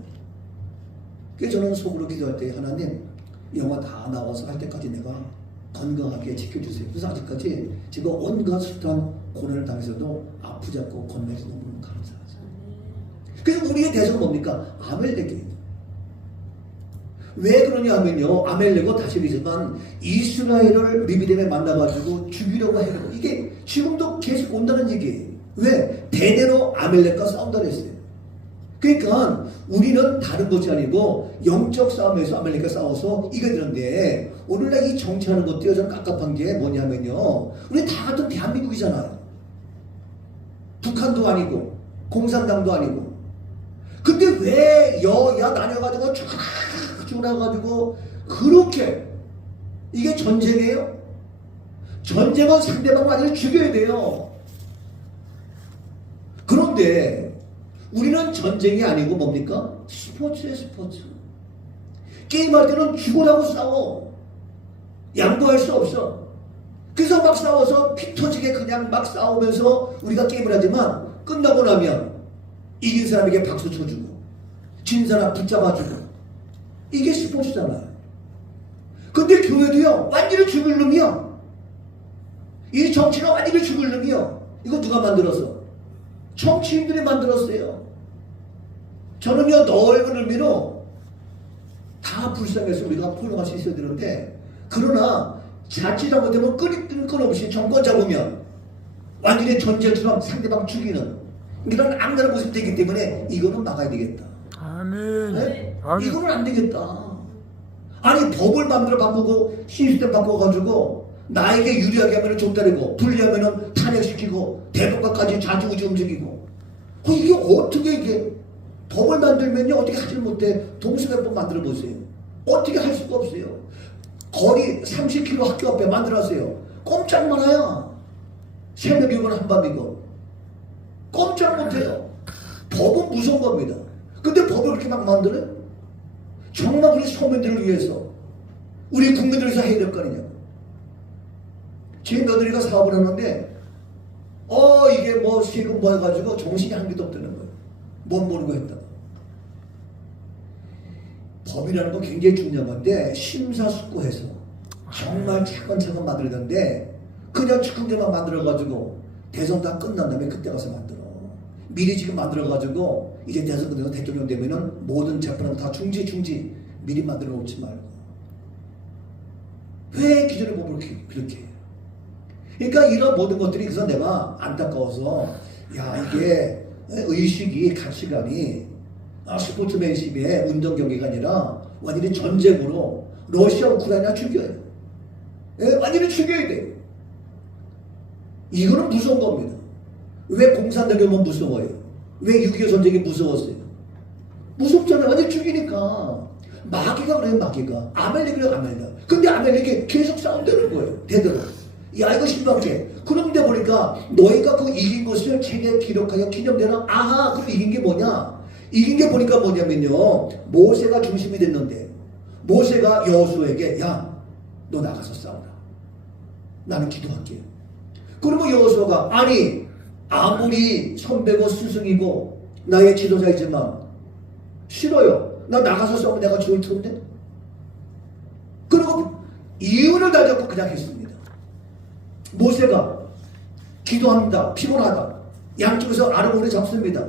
그래서 저는 속으로 기도할 때 하나님 영화 다 나와서 할 때까지 내가 건강하게 지켜주세요. 그래서 아직까지 제가 온갖 숱한 고난을 당해서도 아프지 않고 건강해서 너무 감사하죠. 그래서 우리의 대상은 뭡니까? 아멜렉이에요. 왜 그러냐 하면요, 아멜렉은 다시 얘기지만 이스라엘을 미비뎀에 만나가지고 죽이려고 해요. 이게 지금도 계속 온다는 얘기예요. 왜? 대대로 아멜렉과 싸운다고 했어요. 그러니까 우리는 다른 것이 아니고 영적 싸움에서 아멜렉과 싸워서 이겨야 되는데, 오늘날 이 정치하는 것도요, 저는 깝깝한 게 뭐냐면요, 우리 다 같은 대한민국이잖아요. 북한도 아니고 공산당도 아니고. 근데 왜 여야 나뉘어가지고 쭉 나가지고 그렇게, 이게 전쟁이에요? 전쟁은 상대방을 아니라 죽여야 돼요. 그런데 우리는 전쟁이 아니고 뭡니까? 스포츠예요, 스포츠. 게임할 때는 죽으라고 싸워. 양보할 수 없어. 그래서 막 싸워서 피 터지게 그냥 막 싸우면서 우리가 게임을 하지만 끝나고 나면 이긴 사람에게 박수 쳐주고 진 사람 붙잡아주고, 이게 스포츠잖아요. 근데 교회도요, 완전히 죽을 놈이야. 이 정치가 완전히 죽을 놈이야. 이거 누가 만들었어? 정치인들이 만들었어요. 저는요, 넓은 의미로 다 불쌍해서 우리가 포용할 수 있어야 되는데, 그러나 자칫 잘못되면 끊임없이 정권 잡으면 완전히 전쟁처럼 상대방 죽이는 이런 악랄한 모습이 되기 때문에 이거는 막아야 되겠다. 아멘. 네? 아멘. 이거는 안 되겠다. 아니, 법을 마음대로 바꾸고 시스템 바꿔가지고 나에게 유리하게 하면 줬다리고 불리하면 탄핵시키고 대법관까지 좌지우지 움직이고, 이게 어떻게 이게 법을 만들면요, 어떻게 하질 못해. 동서대법 만들어 보세요. 어떻게 할 수가 없어요. 거리 30km 학교 앞에 만들었어요. 꼼짝 말아야 새벽이고 한밤이고 꼼짝 못해요. 법은 무서운 겁니다. 근데 법을 그렇게 막 만들어요? 정말 우리 서민들을 위해서, 우리 국민들을 위해서 해야 될 거 아니냐. 제 며느리가 사업을 하는데 이게 뭐 세금 뭐 해가지고 정신이 한 개도 없다는 거예요. 뭔 모르고 했다가. 법이라는 건 굉장히 중요한 건데 심사숙고해서 정말 차근차근 만들던데 그냥 즉흥제만 만들어가지고 대선 다 끝난 다음에 그때 가서 만들어. 미리 지금 만들어가지고 이제 대선 끝나서 대통령 되면은 모든 재판은 다 중지 미리 만들어 놓지 말고. 왜 기존의 법을 그렇게 해요? 그러니까 이런 모든 것들이 그래서 내가 안타까워서 야 이게 의식이 가치관이 스포츠맨십의 운동 경기가 아니라 완전히 전쟁으로 러시아 우크라이나 죽여요. 완전히 죽여야 돼요. 이거는 무서운 겁니다. 왜 공산당이면 무서워요? 왜 6.25 전쟁이 무서웠어요? 무섭잖아요. 완전히 죽이니까. 마귀가 그래요. 마귀가. 아멜렉이래요. 아멜렉. 근데 아멜렉이 계속 싸운다는 거예요. 되도록. 야 이거 신박해. 그런데 보니까 너희가 그 이긴 것을 책에 기록하여 기념되나? 아하 그럼 이긴 게 뭐냐? 이긴 게 보니까 뭐냐면요. 모세가 중심이 됐는데 모세가 여호수아에게 야 너 나가서 싸우라. 나는 기도할게. 그러면 여호수아가 아니 아무리 선배고 스승이고 나의 지도자이지만 싫어요. 나 나가서 싸우면 내가 죽을 텐데. 그리고 이유를 다잡고 그냥 했습니다. 모세가 기도합니다. 피곤하다. 양쪽에서 아르고를 잡습니다.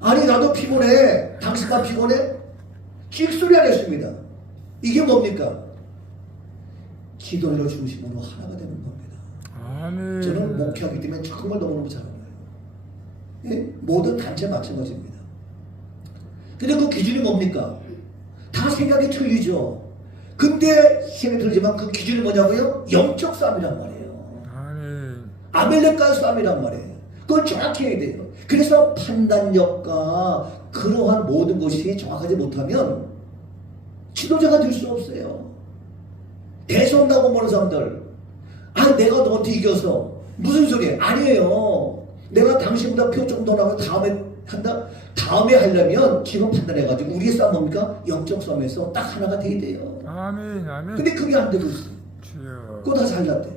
아니 나도 피곤해. 당신만 피곤해? 찍소리 안 했습니다. 이게 뭡니까? 기도를 중심으로 하나가 되는 겁니다. 아멘. 저는 목회하기 때문에 정말 너무너무 잘 알아요. 예? 모든 단체 마찬가지입니다. 근데 그 기준이 뭡니까? 다 생각이 틀리죠. 근데 생각이 틀리지만 그 기준이 뭐냐고요? 영적 싸움이란 말이에요. 아멘. 아멜렉과의 싸움이란 말이에요. 그걸 정확히 해야 돼요. 그래서 판단력과 그러한 모든 것이 정확하지 못하면 지도자가 될 수 없어요. 대선 나고 보는 사람들 아 내가 너한테 이겨서 무슨 소리예요? 아니에요. 내가 당신보다 표 조금 더 나면 다음에 한다? 다음에 하려면 지금 판단해가지고 우리의 싸움 뭡니까? 영적 싸움에서 딱 하나가 돼야 돼요. 아멘. 아멘. 근데 그게 안 되고 있어요. 주여. 그거 다 잘났대.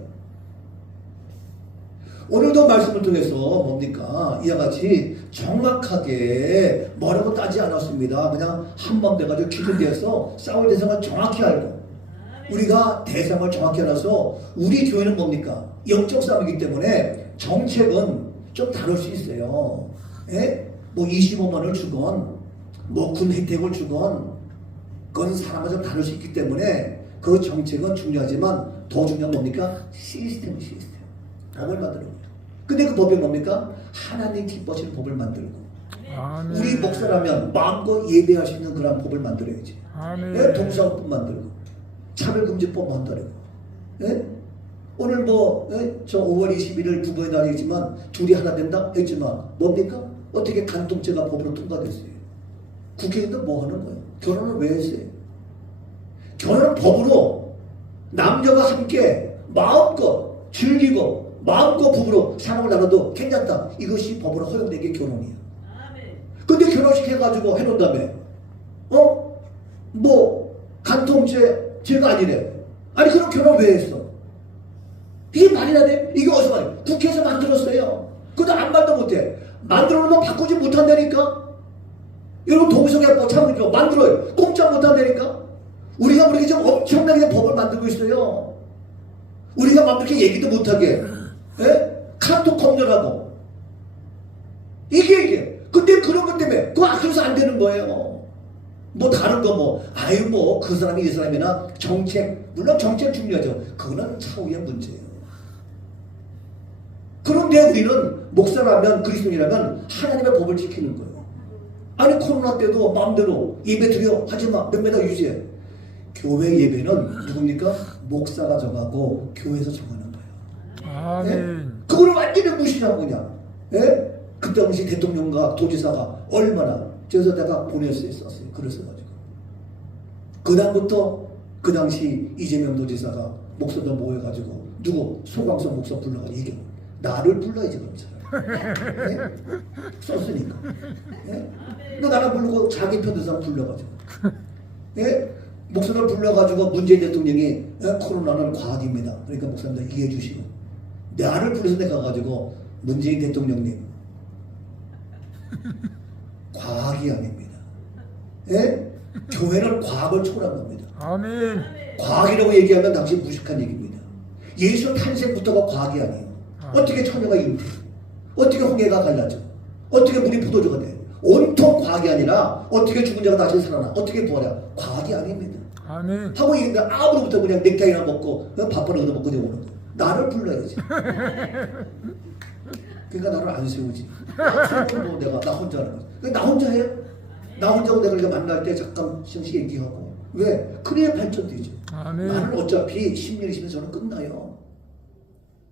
오늘도 말씀을 통해서 뭡니까? 이와 같이 정확하게 뭐라고 따지 않았습니다. 그냥 한번 돼가지고 기준되어서 싸울 대상을 정확히 알고 우리가 대상을 정확히 알아서 우리 교회는 뭡니까? 영적 싸움이기 때문에 정책은 좀 다를 수 있어요. 예? 뭐 25만 원을 주건 뭐 군 혜택을 주건 그건 사람마다 좀 다를 수 있기 때문에 그 정책은 중요하지만 더 중요한 뭡니까? 시스템. 법을 만드는 거예요. 근데 그 법이 뭡니까? 하나님 기뻐하시는 법을 만들고 아멘. 우리 목사라면 마음껏 예배할 수 있는 그런 법을 만들어야지. 아멘. 예? 동사법 만들고 차별금지법 만들고 예? 오늘 저 5월 21일 부부의 날이지만 둘이 하나 된다 했지만 뭡니까? 어떻게 간통죄가 법으로 통과됐어요? 국회의원들 뭐 하는 거예요? 결혼을 왜 했어요? 결혼은 법으로 남녀가 함께 마음껏 즐기고 마음껏 부부로 사랑을 나눠도 괜찮다. 이것이 법으로 허용된 게 결혼이야. 근데 결혼식 해가지고 해놓은 다음에 간통죄가 아니래. 아니 그럼 결혼 왜 했어? 이게 말이나 돼? 이게 어디서 말이야? 국회에서 만들었어요. 그것도 아무 말도 못해. 만들어 놓으면 바꾸지 못한다니까? 여러분 동성애법 참고로 만들어요. 꼼짝 못한다니까? 우리가 모르게 지금 엄청나게 법을 만들고 있어요. 우리가 막 그렇게 얘기도 못하게 카톡 검열하고 이게 근데 그런 것 때문에 그거 아껴서 안 되는 거예요. 뭐 다른 거 그 사람이 이 사람이나 정책 물론 정책 중요하죠. 그거는 차후의 문제예요. 그런데 우리는 목사라면 그리스도인이라면 하나님의 법을 지키는 거예요. 아니 코로나 때도 마음대로 예배 드려 하지마 몇 메다 유지해. 교회 예배는 누굽니까? 목사가 정하고 교회에서 정하는 거예요. 아멘. 예? 그거를 완전히 무시하고 그냥 그 당시 대통령과 도지사가 얼마나 저기서 내가 보냈어요. 글을 써가지고 그 다음부터 그 당시 이재명 도지사가 목사들 모여가지고 누구 소광석 목사 불러가지고 얘기해. 나를 불러야지 그럼 썼으니까 근데 나를 부르고 자기 편들 사람 불러가지고 목사를 불러가지고 문재인 대통령이 코로나는 과학입니다. 그러니까 목사님들 이해해 주시고 나를 불러서 내가 가가지고 문재인 대통령님 과학이 아닙니다. 교회는 과학을 초월한 겁니다. 아멘. 과학이라고 얘기하면 당신 무식한 얘기입니다. 예수 탄생부터가 과학이 아니에요. 어떻게 처녀가 잉태? 어떻게 홍해가 갈라져? 어떻게 물이 포도주가 돼? 온통 과학이 아니라 어떻게 죽은 자가 다시 살아나, 어떻게 부활해, 과학이 아닙니다. 아멘. 하고 있는데 아무로부터 그냥 넥타이나 먹고 밥벌어 얻어먹고 그냥 오는 거야. 나를 불러야지. 그러니까 나를 안 세우지. 세우는 거 내가 나 혼자 하는 거지. 그러니까 나 혼자 해요. 나 혼자고 내가 이렇게 만날 때 잠깐 시영씨 얘기하고. 왜? 그래야 발전되죠. 아멘. 나는 어차피 10년 있으면 저는 끝나요.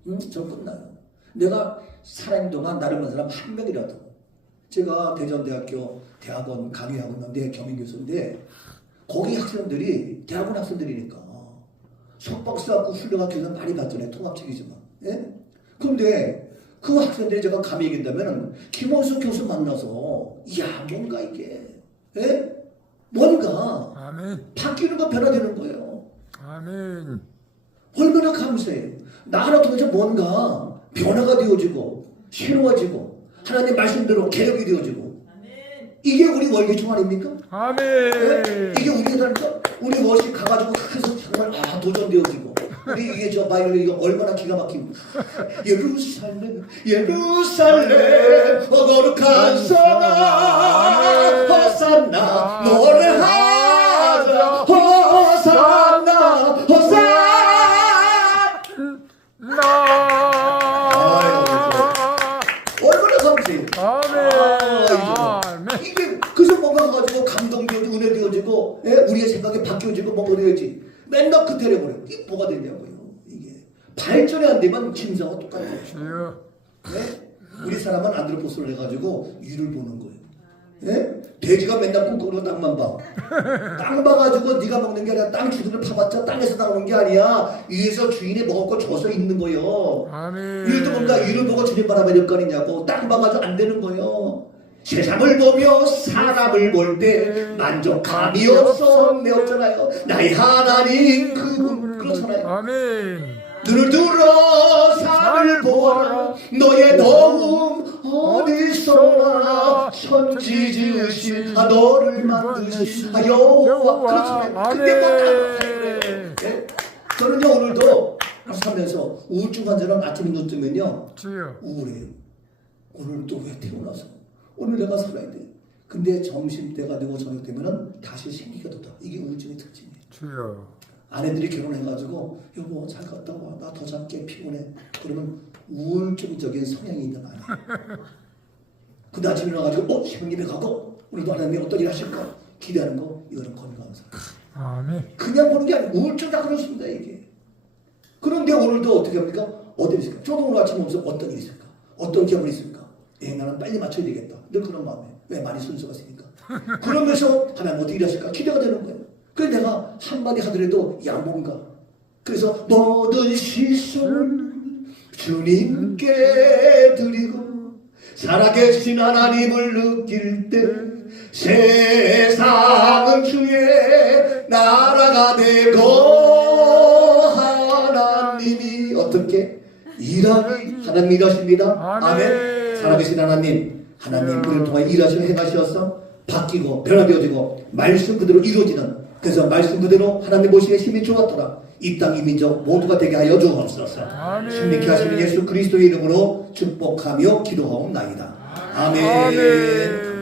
응? 저는 끝나요. 내가 살아있는 동안 나를 만난 사람 한 명이라도. 제가 대전대학교 대학원 강의하고 있는데 겸임교수인데 거기 학생들이 대학원 학생들이니까 석박사학고 훌륭한 교수는 많이 봤잖아요. 통합책이지만. 예? 그런데 그 학생들이 제가 감히 얘기한다면 김원수 교수 만나서 야 뭔가 이게 예? 뭔가 아멘. 바뀌는 거 변화되는 거예요. 아멘. 얼마나 감사해요. 나 하나 통해서 뭔가 변화가 되어지고 새로워지고 하나님 말씀대로 개혁이 되어지고 이게 우리 월계총 아닙니까? 아멘. 네? 이게 우리가 우리 월식 가가지고 그래서 정말 도전되어지고 우리 이게 저 바이올린 이거 얼마나 기가 막힙니까? 예루살렘 예루살렘 거룩한 성아 호산나 노래하자 호산나 호산나 얼마나 감사해요. 아멘. 이게 그래서 뭔가 가지고 감동되어지고 은혜되어지고 우리의 생각이 바뀌어지고 뭔가 되어지 맨날 그 때려버려. 이게 뭐가 되냐고요. 이게 발전이 안 되면 짐승하고 똑같아요. 주여. 네? 우리 사람은 안드로포스를 해가지고 위를 보는 거예요. 네? 돼지가 맨날 꾹꾹으로 땅만 봐. 땅 봐가지고 네가 먹는 게 아니라 땅 주둥을 파봤자 땅에서 나오는 게 아니야. 위에서 주인이 먹을 거 줘서 있는 거예요. 아멘. 위도 뭔가 위를 보고 주님 바라봐야 될 거 아니냐고. 땅 봐가지고 안 되는 거예요. 세상을 보며 사람을 볼 때 만족감이 없잖아요. 나의 하나님 그분 그렇잖아요. 아멘. 눈을 들어 산을 보아라. 너의 도움 어디서 천지 지으신 너를 만드신 여호와 그렇잖아요. 근데 뭐 그래. 네? 저는요 오늘도 살면서 우울증 환자는 아침에 눈 뜨면요 주여. 우울해요. 오늘 또 왜 태어나서 오늘 내가 살아야 돼. 근데 점심때가 되고 저녁 되면은 다시 생기가 돋아. 이게 우울증의 특징이에요. 주여. 아내들이 결혼해가지고 여보 잘 갔다 와. 나 더 잡게 피곤해. 그러면 우울증적인 성향이 있는 아내. 근데 아침에 일어나가지고 신부님이 가고 오늘도 하나님이 어떤 일 하실까 기대하는 거 이거는 건강한 사람. 아멘. 그냥 보는 게 아니고 우울증 다 그렇습니다 이게. 그런데 오늘도 어떻게 합니까? 어디 있을까? 저도 오늘 아침에 오면서 어떤 일이 있을까? 어떤 기업이 있을까? 나는 빨리 맞춰야 되겠다. 늘 그런 마음에. 왜? 많이 순서가 있으니까. 그러면서 하나님 어떻게 일하실까? 기대가 되는 거예요. 그래서 내가 한마디 하더라도 야 뭔가. 그래서 모든 시선을 주님께 드리고 살아계신 하나님을 느낄 때 세상은 주의 나라가 되고 하나님이 어떻게 일하기 하나님 일하십니다. 아멘. 살아계신 하나님 우리를 통해 일하시고 행하셔서 바뀌고 변화되어지고 말씀 그대로 이루어지는 그래서 말씀 그대로 하나님 보시기에 힘이 좋았더라. 이 땅 이민족 모두가 되게 하여 주옵소서. 승리케 하시는 예수 그리스도의 이름으로 축복하며 기도하옵나이다. 아멘.